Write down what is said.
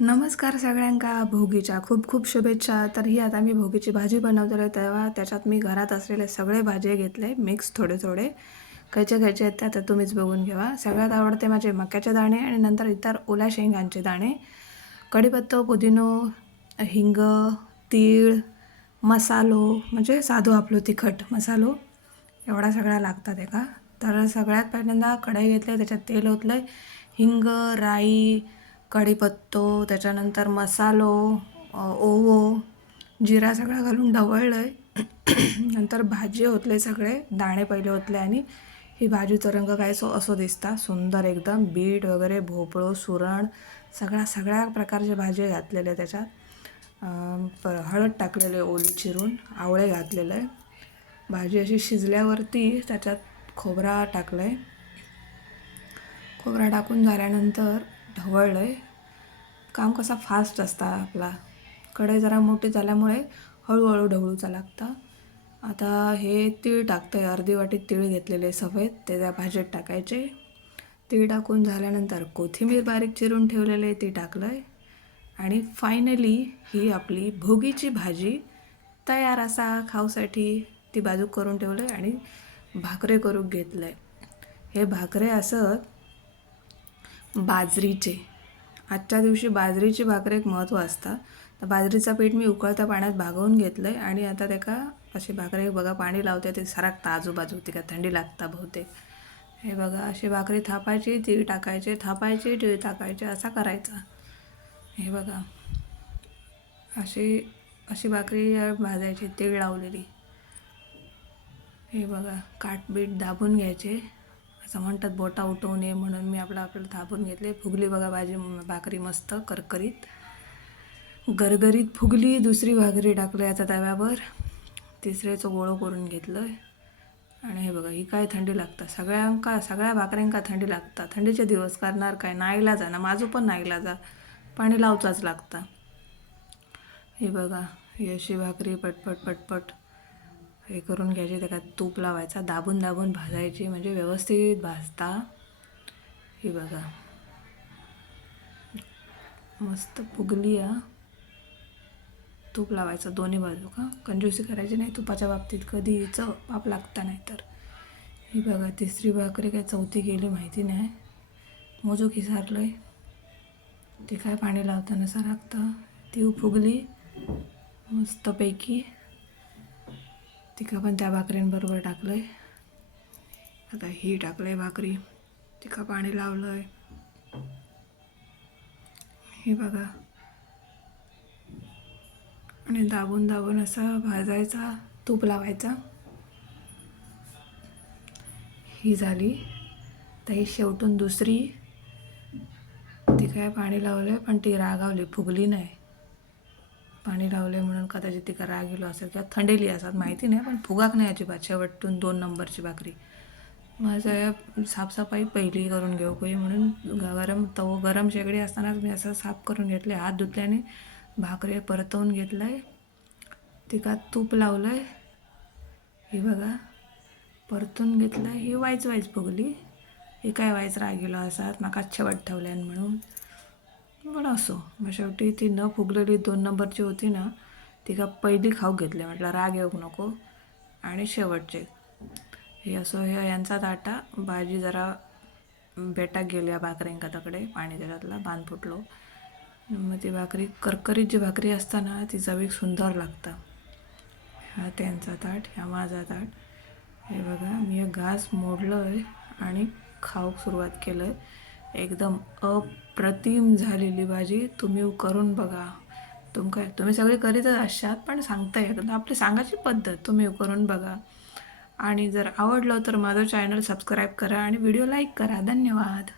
नमस्कार सगळ्यांका भोगीच्या खूप खूप शुभेच्छा. तर ही आता मी भोगीची भाजी बनवतले तेव्हा त्याच्यात मी घरात असलेले सगळे भाज्या घेतले मिक्स थोडे थोडे. खयचे खयचे आहेत ते आता तुम्हीच बघून घ्यावा. सगळ्यात आवडते माझे मक्याचे दाणे आणि नंतर इतर ओल्या शेंगांचे दाणे, कढीपत्ता, पुदिनो, हिंग, तीळ, मसालो म्हणजे साधू आपलं तिखट मसालो एवढा सगळा लागतात एका. तर सगळ्यात पहिल्यांदा कढई घेतली, त्याच्यात तेल ओतलं, हिंग, राई, कढीपत्तो, त्याच्यानंतर मसालो, ओवो, जिरा सगळा घालून ढवळलं आहे. नंतर भाजी ओतले, सगळे दाणे पहिले ओतले आणि ही भाजीचा रंग काय असो दिसता सुंदर एकदम. बीट वगैरे, भोपळो, सुरण, सगळ्या प्रकारच्या भाज्या घातलेल्या त्याच्यात. हळद टाकलेले ओली चिरून, आवळे घातलेलं आहे. भाजी अशी शिजल्यावरती त्याच्यात खोबरा टाकलं आहे. खोबरा टाकून झाल्यानंतर ढवळलं आहे. काम कसा फास्ट असता आपला. कढई जरा मोठी झाल्यामुळे हळूहळू ढवळूचा लागता. आता हे तीळ टाकतं आहे, अर्धी वाटी तीळ घेतलेले सफेद ते त्या भाजीत टाकायचे. तीळ टाकून झाल्यानंतर कोथिंबीर बारीक चिरून ठेवलेले ती टाकलं आहे. आणि फायनली ही आपली भोगीची भाजी तयार असा खाऊसाठी. ती बाजूक करून ठेवलं आहे आणि भाकरे करून घेतलं आहे. हे भाकरे असत बाजरीचे. आजच्या दिवशी बाजरीची भाकरी एक महत्त्व असतं. तर बाजरीचं पीठ मी उकळत्या पाण्यात भागवून घेतलं आहे आणि आता त्याका अशी भाकरी बघा पाणी लावते ते सरकता आजूबाजू, ती का थंडी लागता बहुतेक. हे बघा अशी भाकरी थापायची, तीळ टाकायचे, थापायची, तीळ टाकायचे, असा करायचा. हे बघा अशी अशी भाकरी भाजायची तीळ लावलेली. हे बघा काटबीट दाबून घ्यायचे, असं म्हणतात बोटा उठवू नये म्हणून मी आपल्याला थापून घेतले. फुगली बघा भाकरी मस्त करकरीत गरगरीत फुगली. दुसरी भाकरी टाकली आता तव्यावर, तिसरेचं गोळं करून घेतलं. आणि हे बघा ही काय थंडी लागतात सगळ्या भाकऱ्यांका थंडी लागतात. थंडीचे दिवस करणार काय, नाईलाजा ना, माझं पण नाईलाजा, पाणी लावचाच लागता. हे बघा ही अशी भाकरी पटपट पटपट हे करून घ्यायची. त्याच्यात तूप लावायचा, दाबून दाबून भाजायची म्हणजे व्यवस्थित भाजता. ही बघा मस्त फुगली. तूप लावायचं दोन्ही बाजू, का कंजूसी करायची नाही तुपाच्या बाबतीत, कधी पाप लागता नाही तर. ही बघा तिसरी भाकरी काय चौथी गेली माहिती नाही, मोजूक हिसारलं आहे. ती काय पाणी लावताना सरकतं. ती फुगली मस्तपैकी. तिका पण त्या भाकऱ्यांबरोबर टाकलं आहे. आता ही टाकलं आहे भाकरी, तिका पाणी लावलं आहे. हे बघा आणि दाबून दाबून असा भाजायचा, तूप लावायचा. ही झाली. तर ही शेवटून दुसरी, ती काय पाणी लावलं आहे पण ती रागावली, फुगली नाही. पाणी लावले म्हणून कदाचित तिका राग गेलो असेल किंवा थंडेली असतात माहिती नाही, पण फुगाक नाही अजिबात. शेवटून 2 नंबरची भाकरी. माझं साफसफाई पहिली करून घेऊ काही म्हणून गरम शेगडी असतानाच मी असं साफ करून घेतले. हात धुतल्याने भाकरी परतवून घेतलं आहे, तिका तूप लावलं आहे. ही बघा परतून घेतलं आहे. ही वाईच फुगली. ही काय वाईच राग गेलो असतात माका शेवट ठेवल्यान म्हणून, पण असो. मग शेवटी ती न फुगलेली 2 नंबरची होती ना, ती का पहिली खाऊ घेतली. म्हटलं राग येऊ नको. आणि शेवटचे हे असो, हे यांचा ताटा. भाजी जरा बेटाक गेली या भाकऱ्यांका तकडे, पाणी त्याच्यातला बांध फुटलो. मग ती भाकरी करकरीत जी भाकरी असताना ती चवीक सुंदर लागतं. हा त्यांचा ताट, ह्या माझा ताट. हे बघा मी एक घास मोडलं आहे आणि खाऊक सुरुवात केलं आहे. एकदम अप्रतिम झालेली भाजी. तुम्ही करून बघा. तुम्ही सगळे करीतच असाल, पण सांगता येत आपली सांगायची पद्धत. तुम्ही करून बघा आणि जर आवडलं तर माझं चॅनल सबस्क्राईब करा आणि व्हिडिओ लाईक करा. धन्यवाद.